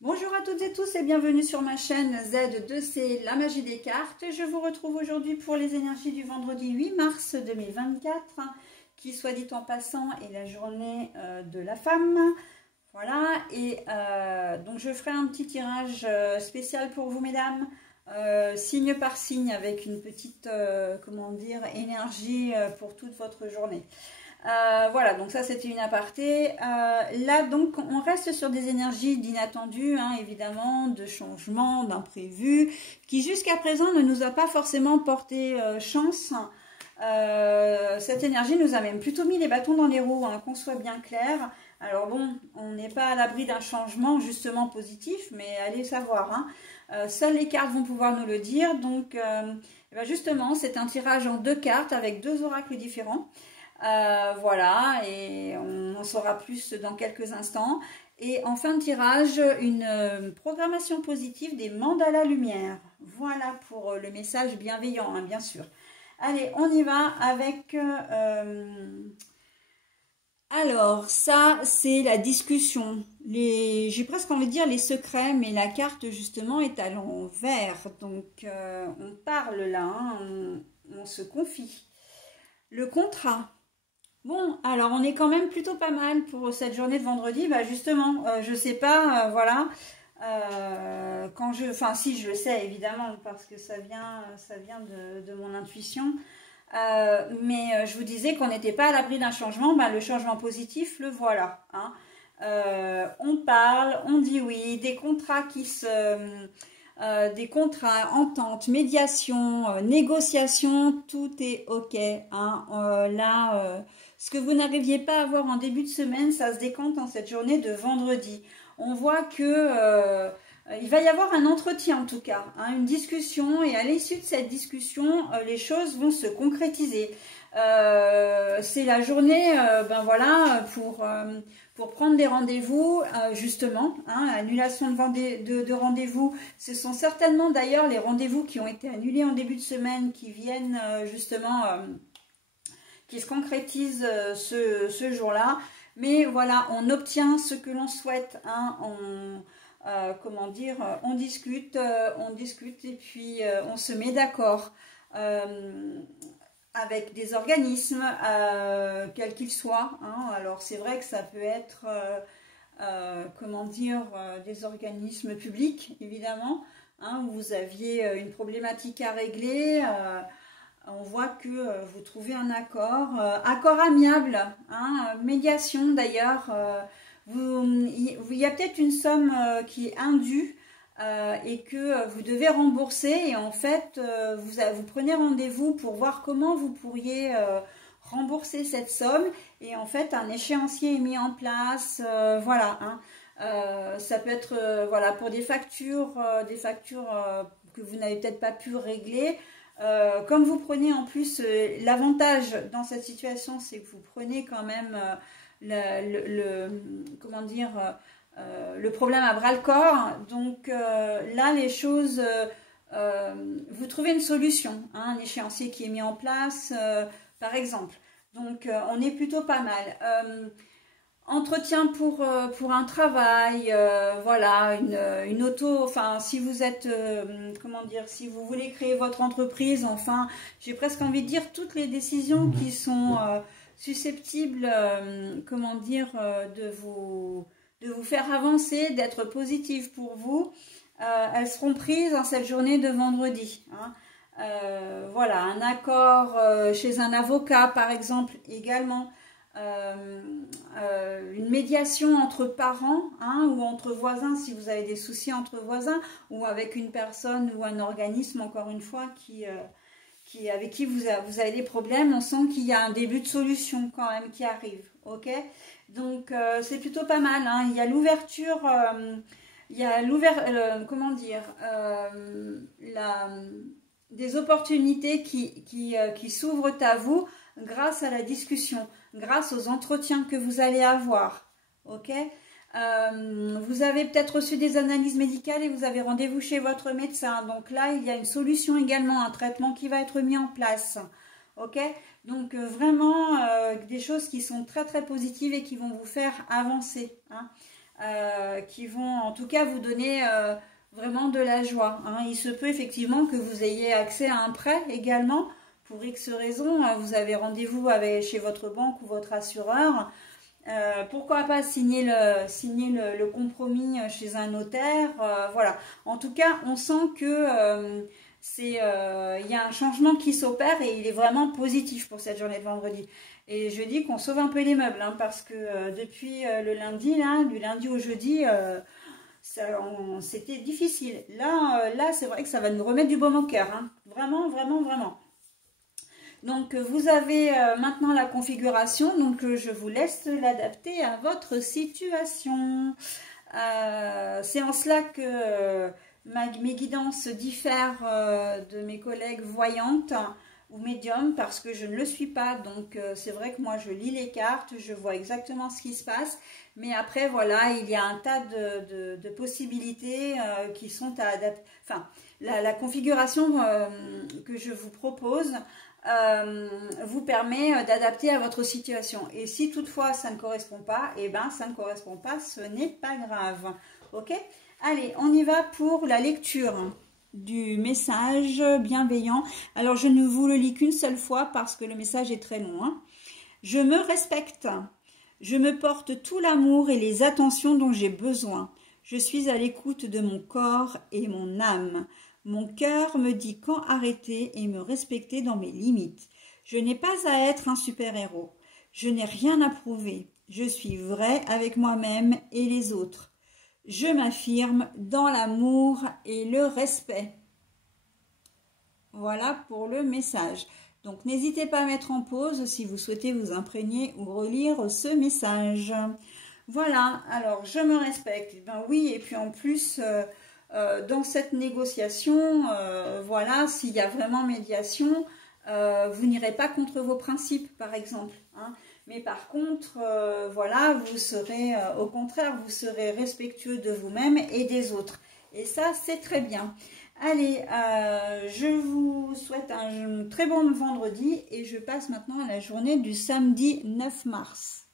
Bonjour à toutes et tous et bienvenue sur ma chaîne Z2C, la magie des cartes. Je vous retrouve aujourd'hui pour les énergies du vendredi 8 mars 2024, qui, soit dit en passant, est la journée de la femme. Voilà, et donc je ferai un petit tirage spécial pour vous, mesdames, signe par signe, avec une petite, comment dire, énergie pour toute votre journée. Voilà, donc ça c'était une aparté. Là donc on reste sur des énergies d'inattendu, hein, évidemment, de changement, d'imprévu, qui jusqu'à présent ne nous a pas forcément porté chance. Cette énergie nous a même plutôt mis les bâtons dans les roues, hein, qu'on soit bien clair. Alors bon, on n'est pas à l'abri d'un changement justement positif, mais allez savoir, hein. Seules les cartes vont pouvoir nous le dire. Donc ben justement, c'est un tirage en 2 cartes avec 2 oracles différents. Voilà, et on en saura plus dans quelques instants. Et en fin de tirage, une programmation positive des mandalas lumière. Voilà pour le message bienveillant, hein, bien sûr. Allez, on y va avec... Alors, ça, c'est la discussion. J'ai presque envie de dire les secrets, mais la carte, justement, est à l'envers. Donc, on parle là, hein, on se confie. Le contrat. Bon, alors on est quand même plutôt pas mal pour cette journée de vendredi. Bah justement, je sais pas, voilà. Enfin si, je le sais évidemment parce que ça vient de mon intuition. Mais je vous disais qu'on n'était pas à l'abri d'un changement. Bah, le changement positif, le voilà. Hein. On parle, on dit oui, des contrats des contrats, ententes, médiation, négociation, tout est ok. Hein. Là, ce que vous n'arriviez pas à voir en début de semaine, ça se décante en cette journée de vendredi. On voit que il va y avoir un entretien en tout cas, hein, une discussion, et à l'issue de cette discussion, les choses vont se concrétiser. C'est la journée, ben voilà, pour prendre des rendez-vous, justement, hein, annulation de rendez-vous. Ce sont certainement d'ailleurs les rendez-vous qui ont été annulés en début de semaine qui viennent justement, qui se concrétisent ce jour-là. Mais voilà, on obtient ce que l'on souhaite, hein, comment dire, on discute et puis on se met d'accord. Avec des organismes, quels qu'ils soient. Hein. Alors c'est vrai que ça peut être, comment dire, des organismes publics, évidemment, hein, où vous aviez une problématique à régler. On voit que vous trouvez un accord, accord amiable, hein, médiation d'ailleurs. Il y a peut-être une somme qui est indue. Et que vous devez rembourser, et en fait vous prenez rendez-vous pour voir comment vous pourriez rembourser cette somme, et en fait un échéancier est mis en place, voilà, hein. Ça peut être voilà, pour des factures que vous n'avez peut-être pas pu régler. Comme vous prenez en plus, l'avantage dans cette situation, c'est que vous prenez quand même comment dire, le problème à bras le corps. Donc là les choses, vous trouvez une solution, hein, un échéancier qui est mis en place, par exemple. Donc on est plutôt pas mal. Entretien pour un travail, voilà, une auto, enfin si vous êtes, comment dire, si vous voulez créer votre entreprise, enfin j'ai presque envie de dire toutes les décisions qui sont susceptibles, comment dire, de vous faire avancer, d'être positives pour vous, elles seront prises en cette journée de vendredi. Hein. Voilà, un accord chez un avocat par exemple également, une médiation entre parents, hein, ou entre voisins si vous avez des soucis entre voisins, ou avec une personne ou un organisme, encore une fois, avec qui vous avez des problèmes. On sent qu'il y a un début de solution quand même qui arrive, ok? Donc c'est plutôt pas mal, hein. Il y a l'ouverture, comment dire, des opportunités qui s'ouvrent à vous grâce à la discussion, grâce aux entretiens que vous allez avoir, ok? Vous avez peut-être reçu des analyses médicales et vous avez rendez-vous chez votre médecin. Donc là, il y a une solution également, un traitement qui va être mis en place. Ok? Donc vraiment des choses qui sont très très positives et qui vont vous faire avancer. Hein. qui vont en tout cas vous donner vraiment de la joie. Hein. Il se peut effectivement que vous ayez accès à un prêt également. Pour X raisons, vous avez rendez-vous chez votre banque ou votre assureur. Pourquoi pas signer le compromis chez un notaire. Voilà. En tout cas, on sent que il y a un changement qui s'opère et il est vraiment positif pour cette journée de vendredi. Et je dis qu'on sauve un peu les meubles, hein, parce que depuis le lundi, là, du lundi au jeudi, c'était difficile. Là c'est vrai que ça va nous remettre du baume au cœur. Hein. Vraiment, vraiment, vraiment. Donc, vous avez maintenant la configuration. Donc, je vous laisse l'adapter à votre situation. C'est en cela que mes guidances diffèrent de mes collègues voyantes ou médiums, parce que je ne le suis pas. Donc, c'est vrai que moi, je lis les cartes, je vois exactement ce qui se passe. Mais après, voilà, il y a un tas de possibilités qui sont à adapter. Enfin, la configuration que je vous propose vous permet d'adapter à votre situation. Et si toutefois ça ne correspond pas, eh ben ça ne correspond pas, ce n'est pas grave. Ok? Allez, on y va pour la lecture du message bienveillant. Alors je ne vous le lis qu'une seule fois parce que le message est très long. Hein. Je me respecte. Je me porte tout l'amour et les attentions dont j'ai besoin. Je suis à l'écoute de mon corps et mon âme. Mon cœur me dit quand arrêter et me respecter dans mes limites. Je n'ai pas à être un super-héros. Je n'ai rien à prouver. Je suis vrai avec moi-même et les autres. Je m'affirme dans l'amour et le respect. Voilà pour le message. Donc n'hésitez pas à mettre en pause si vous souhaitez vous imprégner ou relire ce message. Voilà, alors je me respecte. Ben oui, et puis en plus... dans cette négociation, voilà, s'il y a vraiment médiation, vous n'irez pas contre vos principes, par exemple. Hein. Mais par contre, voilà, vous serez, au contraire, vous serez respectueux de vous-même et des autres. Et ça, c'est très bien. Allez, je vous souhaite un très bon vendredi et je passe maintenant à la journée du samedi 9 mars.